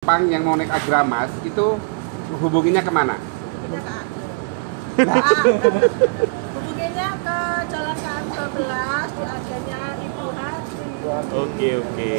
Pang yang mau naik Agramas itu hubunginya kemana? Hubunginya ke Jalan KM 12 di agennya Ibu Hati. Oke.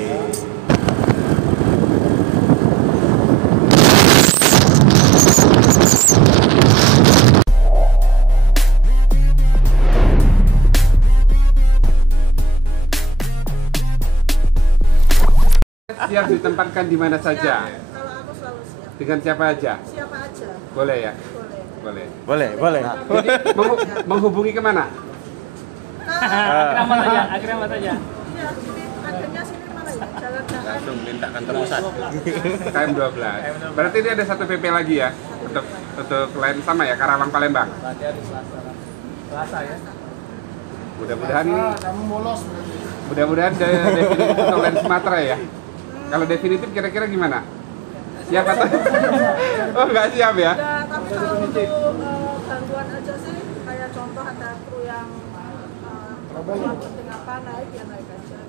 Siap ditempatkan di mana saja? Kalau aku selalu siap. Dengan siapa aja? Siapa aja. Boleh ya? Boleh. Boleh. Menghubungi kemana? Agramas saja. Iya, sini agennya sini mana ya? Jalan KM. Langsung minta kantor pusat. KM 12. Berarti ini ada satu PP lagi ya? Untuk lain sama ya, Karawang Palembang? Berarti hari Selasa ya. Mudah-mudahan Kamu bolos. mudah-mudahan definitif untuk lain Sumatera ya. Kalau definitif kira-kira gimana? Siap atau? Oh nggak siap ya? Ya, tapi kalau untuk bantuan aja sih, kayak contoh ada kru yang penting apa naik ya naik aja.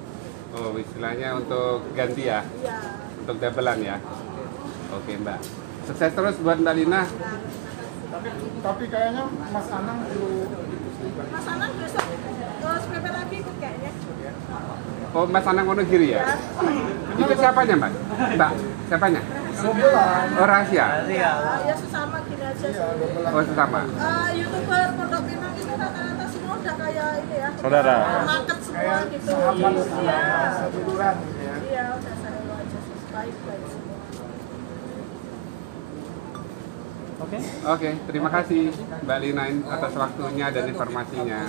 Oh istilahnya untuk ganti ya? Iya. Untuk doublean ya? Oke Mbak. Sukses terus buat Mbak Lina. Tapi kayaknya Mas Anang perlu Mas Anang besok SPP lagi ikut kayaknya. Oh Mas Anang Wonogiri ya? Itu siapanya Mbak? Mbak, siapanya? sebelah. Oh rahasia? Ya sesama gini aja sih. Oh sesama? YouTuber Pondok Pinang itu rata-rata semua udah kayak ini ya. Saudara. Market semua gitu. Iya. Seduluran gitu ya. Iya, udah saya aja sih. Baik-baik semua. Oke, terima kasih Mbak Lina atas waktunya dan informasinya.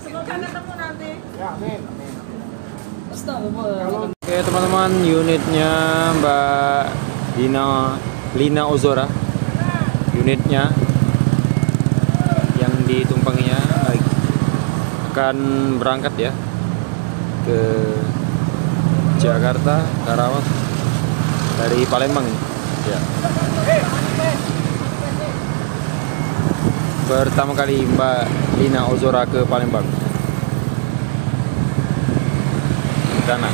Semoga ketemu nanti. Ya, amin. Oke teman-teman, unitnya Mbak Lina Ozora, unitnya yang ditumpanginya akan berangkat ya ke Jakarta, Karawang dari Palembang ini. Ya. Pertama kali Mbak Lina Ozora ke Palembang. Sana.